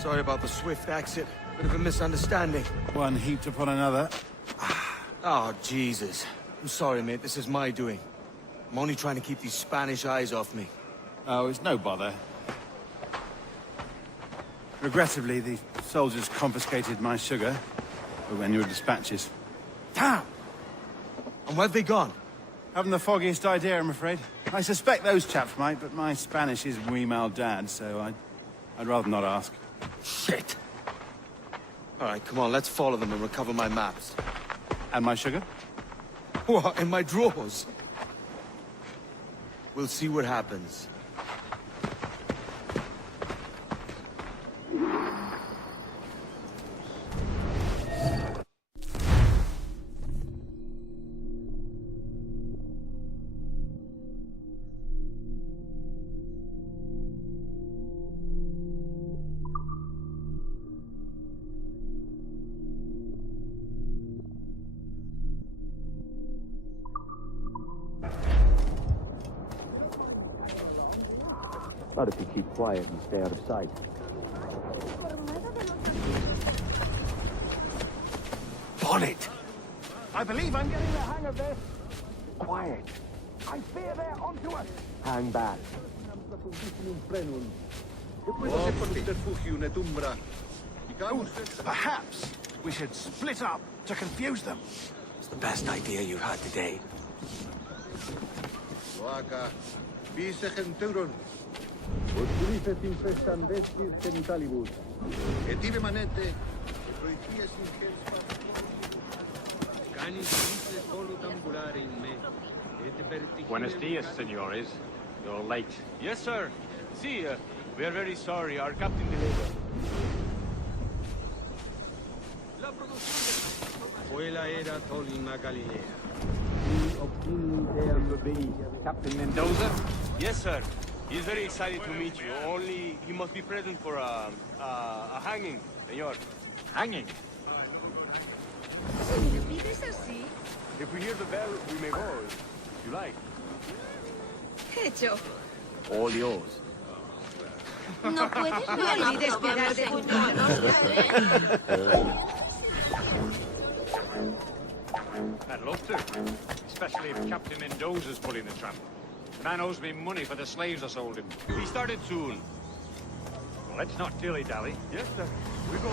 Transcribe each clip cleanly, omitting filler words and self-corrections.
Sorry about the swift exit. Bit of a misunderstanding. One heaped upon another. Oh, Jesus. I'm sorry, mate. This is my doing. I'm only trying to keep these Spanish eyes off me. Oh, it's no bother. Regrettably, the soldiers confiscated my sugar when your dispatches. Damn! And where've they gone? Haven't the foggiest idea, I'm afraid. I suspect those chaps might, but my Spanish is muy mal dad, so I'd rather not ask. Shit! Alright, come on, let's follow them and recover my maps. And my sugar? What, in my drawers? We'll see what happens. Not if you keep quiet and stay out of sight. Bonnet! I believe I'm getting the hang of this. Quiet. I fear they're onto us. Hang back. Perhaps we should split up to confuse them. It's the best idea you had today. Buenos dias, senores. You're late. Yes, sir. See, we are very sorry. Our captain delayed us. Fue la era Tolima Galilea. Captain Mendoza? Yes, sir. He's very excited to meet you. Only he must be present for a hanging, señor. Hanging? Si me lo pides así. If we hear the bell, we may go, if you like. Hecho. All yours. No puedes olvides cuidar de tu I'd love to. Especially if Captain Mendoza's pulling the tramp. The man owes me money for the slaves I sold him. He started soon. Well, let's not dilly-dally. Yes, sir. We go.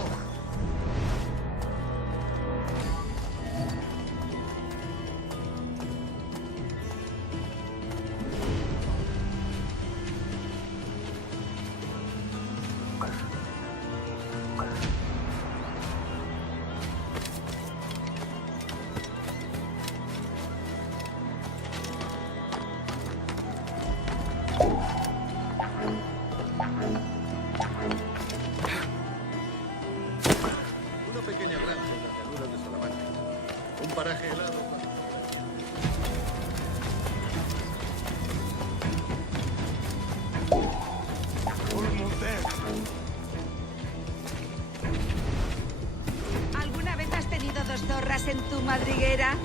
¿Alguna vez has tenido dos zorras en tu madriguera?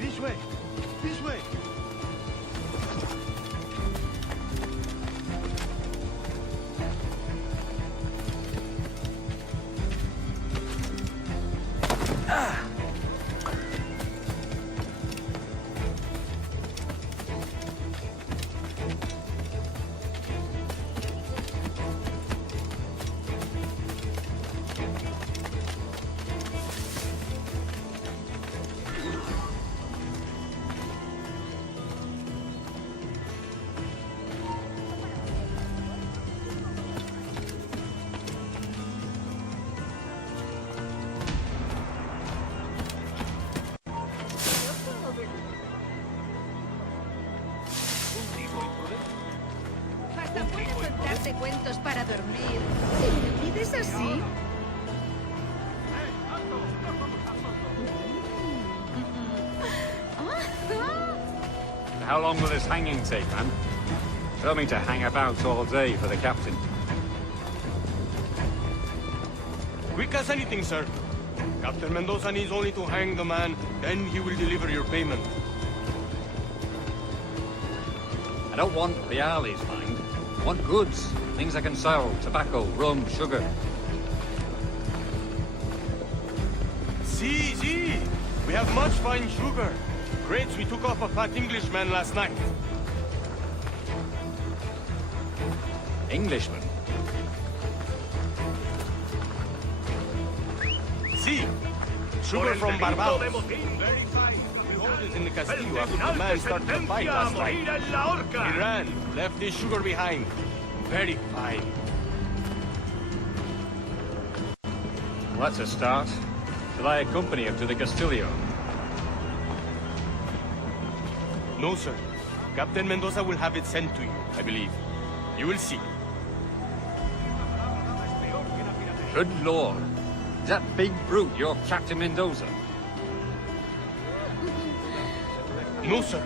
This way. This way. Hasta puedo contarte cuentos para dormir. Si me lo pides así. How long will this hanging take, man? Tell me to hang about all day for the captain. Quick as anything, sir. Captain Mendoza needs only to hang the man, then he will deliver your payment. I don't want reales, mind. I want goods. Things I can sell. Tobacco, rum, sugar. See. We have much fine sugar. Crates we took off a fat Englishman last night. Englishman? See, sugar from Barbados. Very fine. We hold it in the castillo after the man started the fight last night. He ran, left his sugar behind. Very fine. Well, that's a start. Shall I accompany him to the Castillo? No, sir. Captain Mendoza will have it sent to you, I believe. You will see. Good Lord. Is that big brute your Captain Mendoza? No, sir.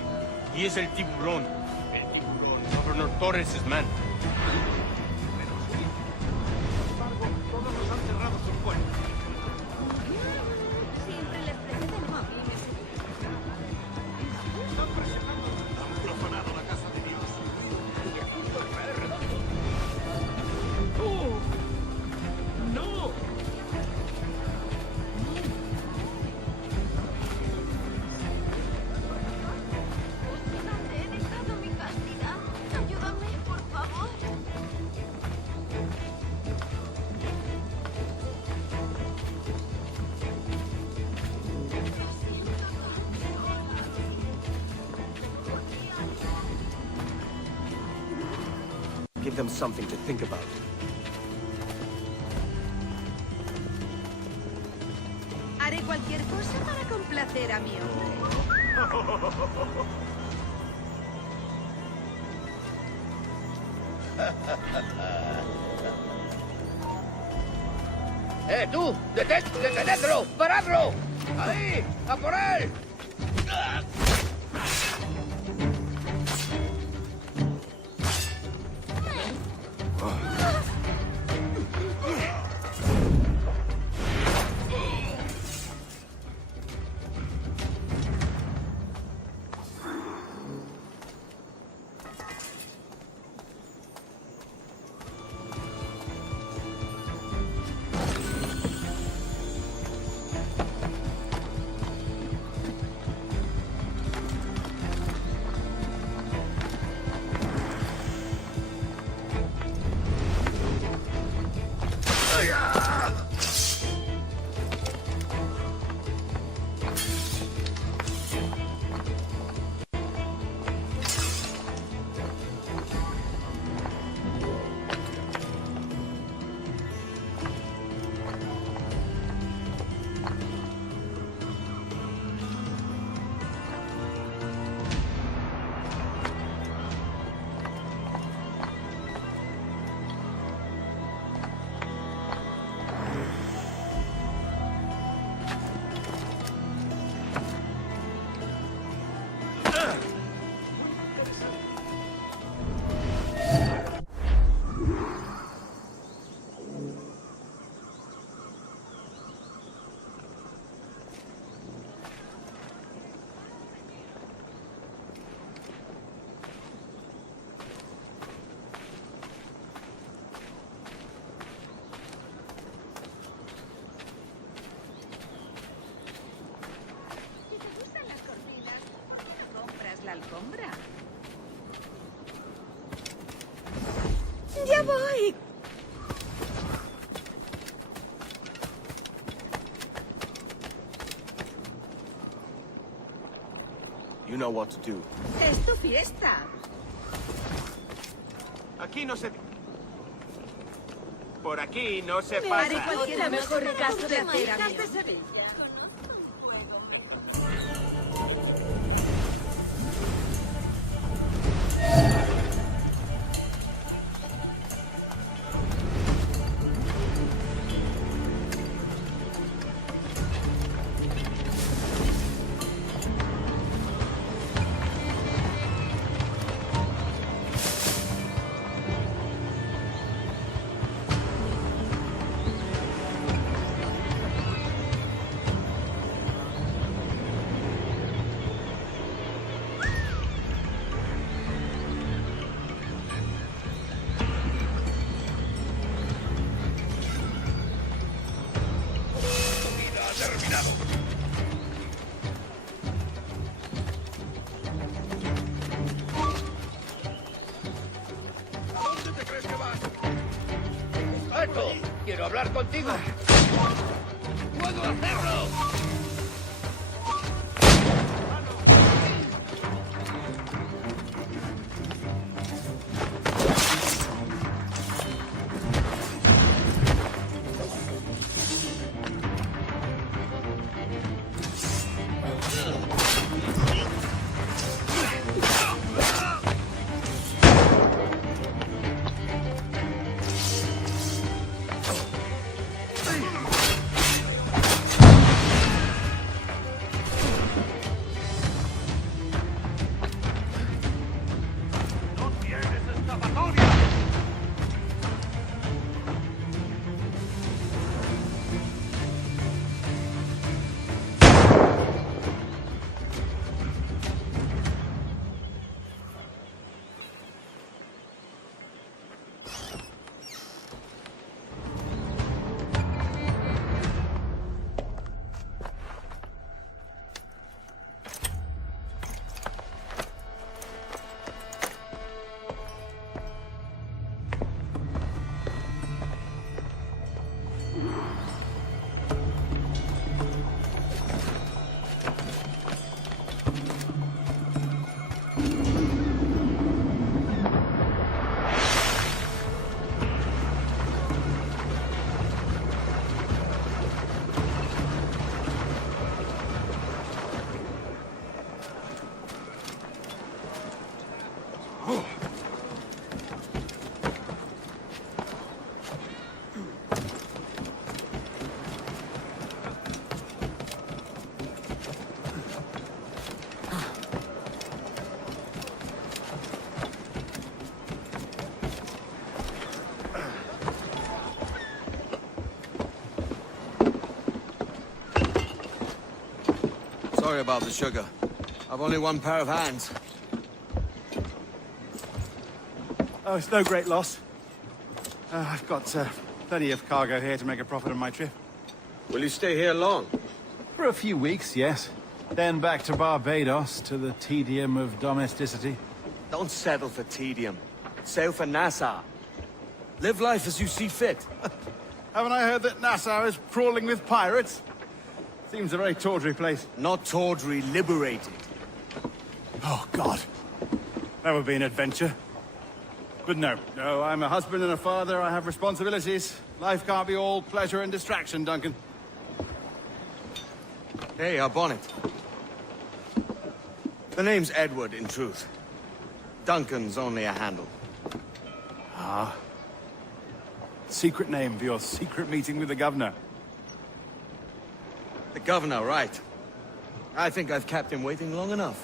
He is El Tiburón. El Tiburón, Governor Torres' man. Siempre les presenta el móvil. ¿Dónde he dejado mi castidad? Ayúdame, por favor. Give them something to think about. Haré cualquier cosa para complacer a mi hombre. ¡Tú! ¡Detenedlo! ¡Paradlo! ¡Ahí! ¡A por él! la alfombra. ¡Ya voy! You know what to do. ¡Es tu fiesta! Aquí no se... Por aquí no se Me pasa. haré cualquier mejor caso de hacer, amigo. esto! ¡Quiero hablar contigo! ¡Puedo hacerlo! Sorry about the sugar. I've only one pair of hands. Oh, it's no great loss. I've got plenty of cargo here to make a profit on my trip. Will you stay here long? For a few weeks, yes. Then back to Barbados, to the tedium of domesticity. Don't settle for tedium. Sail for Nassau. Live life as you see fit. Haven't I heard that Nassau is crawling with pirates? Seems a very tawdry place. Not tawdry, liberated. Oh, God. That would be an adventure. But no, I'm a husband and a father. I have responsibilities. Life can't be all pleasure and distraction, Duncan. Hey, our bonnet. The name's Edward, in truth. Duncan's only a handle. Ah. Secret name for your secret meeting with the governor. The governor, right. I think I've kept him waiting long enough.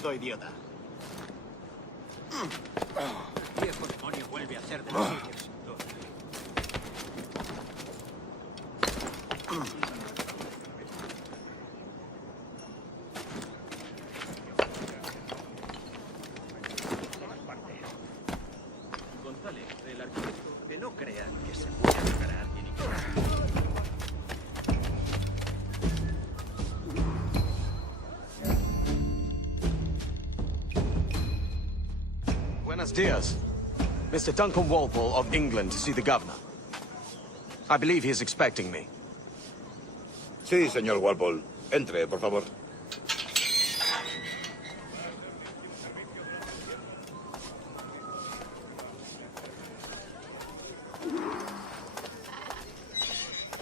Saludo, idiota. Viejo demonio vuelve a hacer de los suyos. Contale del arquitecto que no crean que se puede tocar a alguien y Buenos dias. Mr. Duncan Walpole of England to see the governor. I believe he is expecting me. Sí, señor Walpole. Entre, por favor.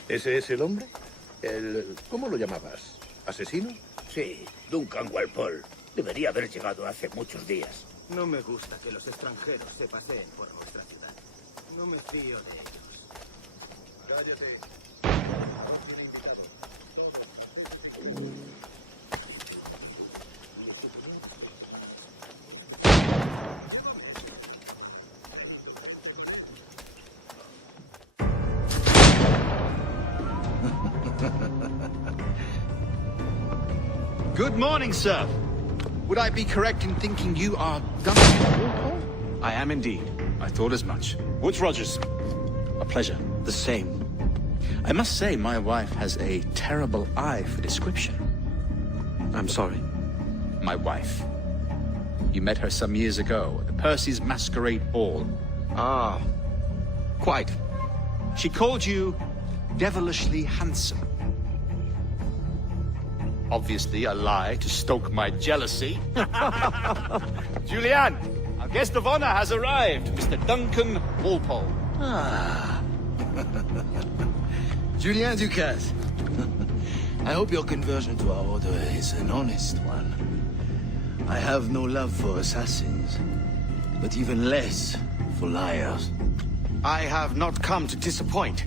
¿Ese es el hombre? ¿Cómo lo llamabas? ¿Asesino? Sí, Duncan Walpole. Debería haber llegado hace muchos días. No me gusta que los extranjeros se paseen por nuestra ciudad. No me fío de ellos. Cállate. Good morning, sir. Would I be correct in thinking you are Duncan Walpole? I am indeed. I thought as much. Woods Rogers. A pleasure. The same. I must say, my wife has a terrible eye for description. I'm sorry. My wife. You met her some years ago at the Percy's Masquerade Ball. Ah, quite. She called you devilishly handsome. Obviously a lie to stoke my jealousy. Julianne, our guest of honor has arrived, Mr. Duncan Walpole. Ah. Julien Ducasse. I hope your conversion to our order is an honest one. I have no love for assassins, but even less for liars. I have not come to disappoint.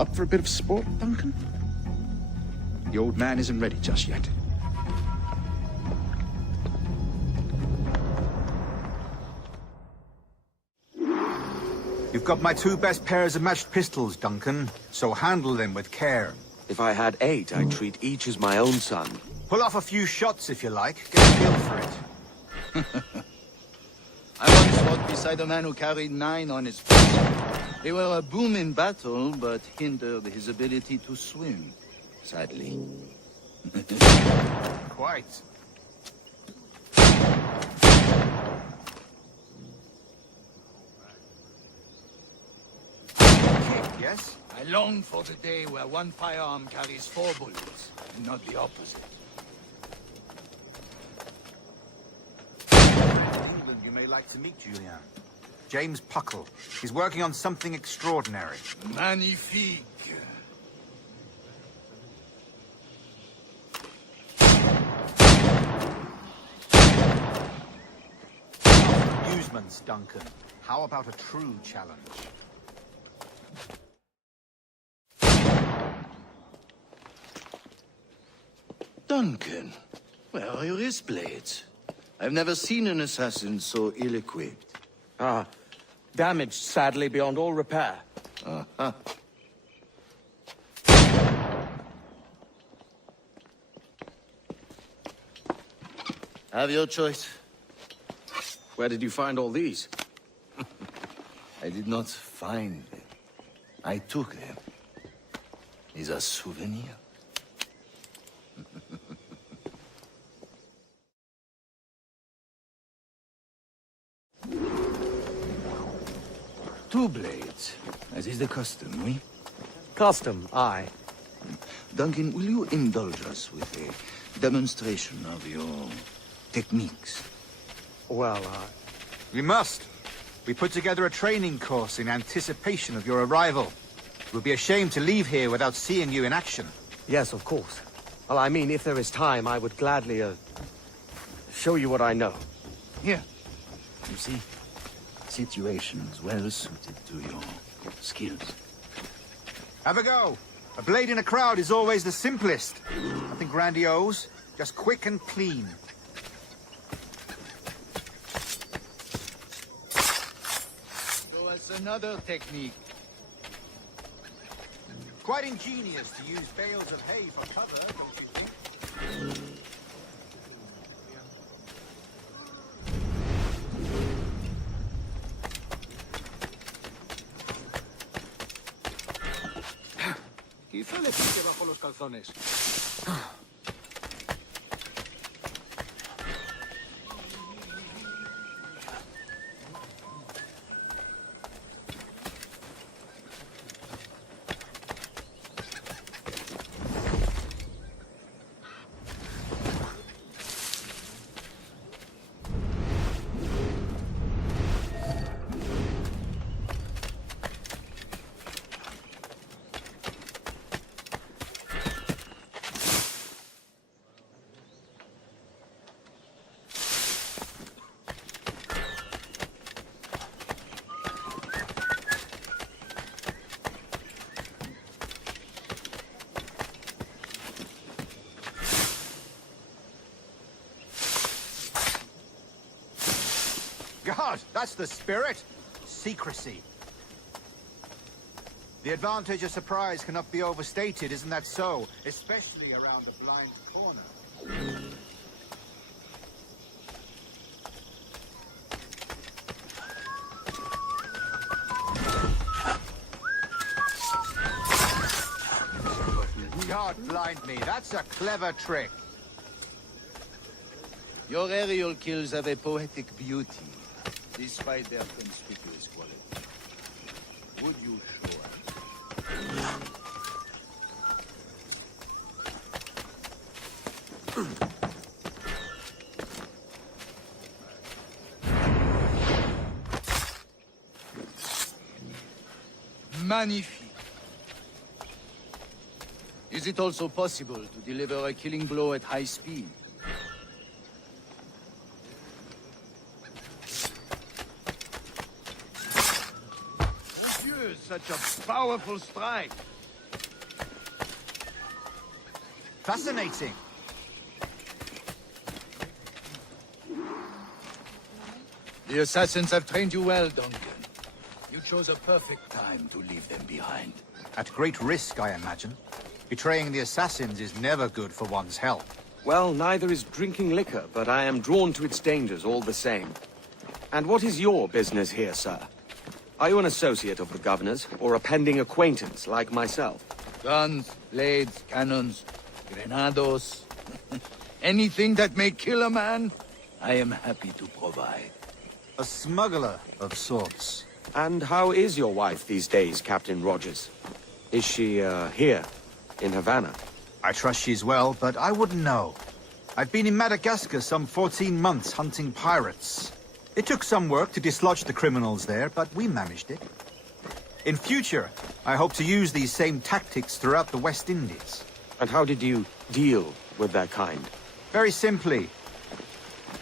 Up for a bit of sport, Duncan? The old man isn't ready just yet. You've got my 2 best pairs of matched pistols, Duncan, so handle them with care. If I had 8, I'd treat each as my own son. Pull off a few shots if you like. Get a feel for it. I once fought beside a man who carried 9 on his back. They were a boom in battle, but hindered his ability to swim, sadly. Quite. Yes? I long for the day where one firearm carries 4 bullets, and not the opposite. England, you may like to meet Julian. James Puckle. He's working on something extraordinary. Magnifique. Amusements, Duncan. How about a true challenge? Duncan, where are your wrist blades? I've never seen an assassin so ill-equipped. Ah, damaged sadly beyond all repair. Uh-huh. Have your choice. Where did you find all these? I did not find them. I took them. These are souvenirs. Two blades, as is the custom, oui? Custom, aye. Duncan, will you indulge us with a demonstration of your techniques? Well, We must. We put together a training course in anticipation of your arrival. It would be a shame to leave here without seeing you in action. yes, of course. Well, I mean, if there is time, I would gladly, show you what I know. Here. You see, situations well suited to your skills. Have a go. A blade in a crowd is always the simplest. Nothing grandiose, just quick and clean. us another technique. Quite ingenious to use bales of hay for cover, don't you think? Quizá le pique bajo los calzones. God, that's the spirit! Secrecy. The advantage of surprise cannot be overstated, isn't that so? Especially around the blind corner. God blind me, that's a clever trick. Your aerial kills have a poetic beauty, despite their conspicuous quality. Would you show us? Magnifique. Is it also possible to deliver a killing blow at high speed? Such a powerful strike. Fascinating. The assassins have trained you well, Duncan. You chose a perfect time to leave them behind. At great risk, I imagine. Betraying the assassins is never good for one's health. Well, neither is drinking liquor, but I am drawn to its dangers all the same. And what is your business here, sir? Are you an associate of the governor's, or a pending acquaintance like myself? Guns, blades, cannons, grenados. Anything that may kill a man, I am happy to provide. A smuggler of sorts. And how is your wife these days, Captain Rogers? Is she, here, in Havana? I trust she's well, but I wouldn't know. I've been in Madagascar some 14 months hunting pirates. It took some work to dislodge the criminals there, but we managed it. In future, I hope to use these same tactics throughout the West Indies. And how did you deal with that kind? Very simply.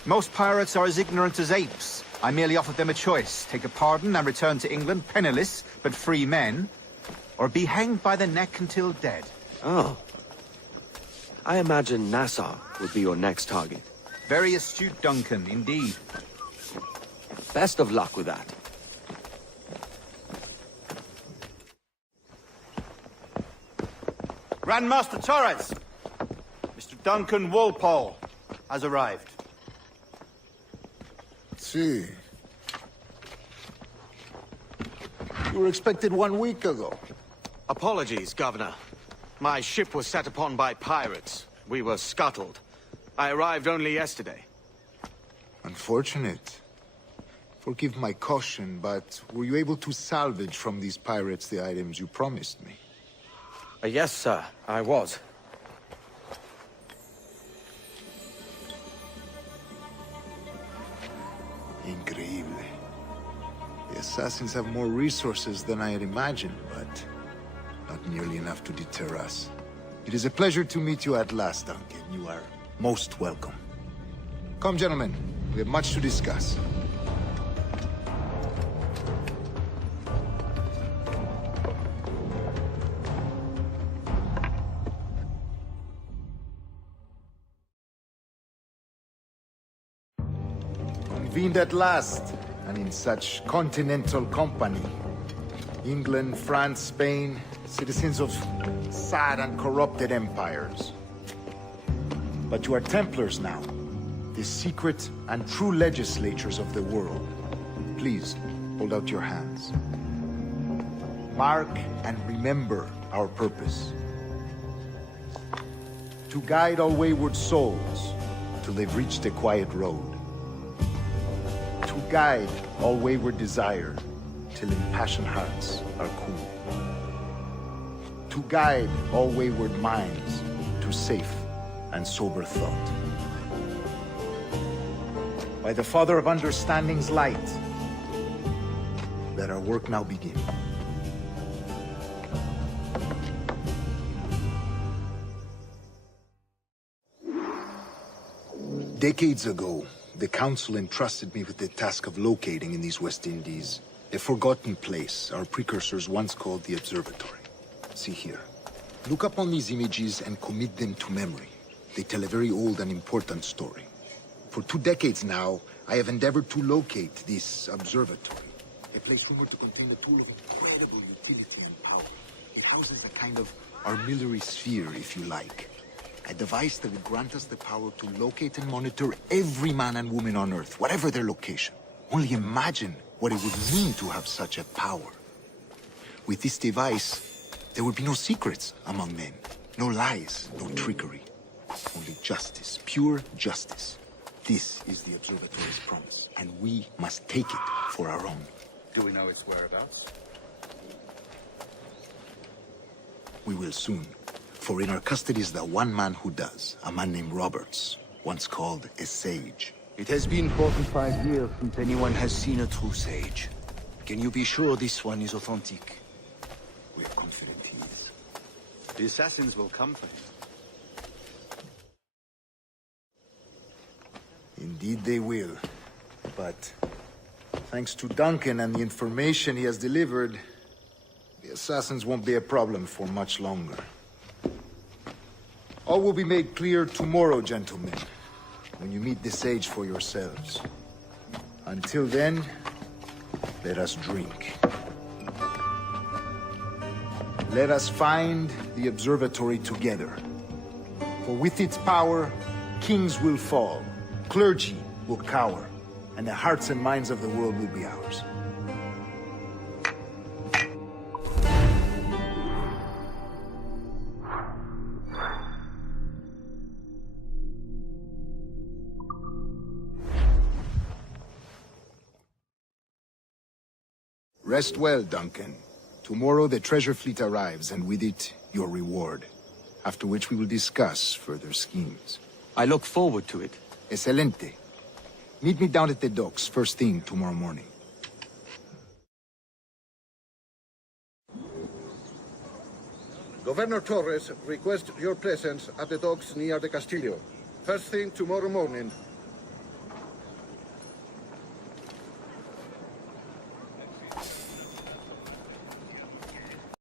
Most pirates are as ignorant as apes. I merely offered them a choice. Take a pardon and return to England penniless, but free men, or be hanged by the neck until dead. Oh. I imagine Nassau would be your next target. Very astute, Duncan, indeed. Best of luck with that. Grandmaster Torres! Mr. Duncan Walpole has arrived. See. You were expected 1 week ago. Apologies, Governor. My ship was set upon by pirates. We were scuttled. I arrived only yesterday. Unfortunate. Forgive my caution, but were you able to salvage from these pirates the items you promised me? Yes, sir, I was. Increíble. The assassins have more resources than I had imagined, but not nearly enough to deter us. It is a pleasure to meet you at last, Duncan. You are most welcome. Come, gentlemen. We have much to discuss. Convened at last. and in such continental company. England, France, Spain, citizens of sad and corrupted empires. But you are Templars now, the secret and true legislators of the world. Please, hold out your hands. Mark and remember our purpose. To guide all wayward souls till they've reached a quiet road. To guide all wayward desire till impassioned hearts are cool. To guide all wayward minds to safe and sober thought. By the Father of Understanding's light, let our work now begin. Decades ago, the Council entrusted me with the task of locating in these West Indies a forgotten place our precursors once called the Observatory. See here. Look upon these images and commit them to memory. They tell a very old and important story. For 2 decades now, I have endeavored to locate this observatory. A place rumored to contain a tool of incredible utility and power. It houses a kind of armillary sphere, if you like. A device that would grant us the power to locate and monitor every man and woman on Earth, whatever their location. Only imagine what it would mean to have such a power. With this device, there would be no secrets among men. No lies, no trickery. Only justice, pure justice. This is the observatory's promise, and we must take it for our own. Do we know its whereabouts? We will soon. For in our custody is the one man who does, a man named Roberts, once called a sage. It has been 45 years since anyone has seen a true sage. Can you be sure this one is authentic? We are confident he is. The assassins will come for him. Indeed they will. But thanks to Duncan and the information he has delivered, the assassins won't be a problem for much longer. All will be made clear tomorrow, gentlemen, when you meet the sage for yourselves. Until then, let us drink. Let us find the observatory together. For with its power, kings will fall, clergy will cower, and the hearts and minds of the world will be ours. Rest well, Duncan. Tomorrow the treasure fleet arrives, and with it, your reward. After which we will discuss further schemes. I look forward to it. Excelente. Meet me down at the docks first thing tomorrow morning. Governor Torres requests your presence at the docks near the Castillo. First thing tomorrow morning.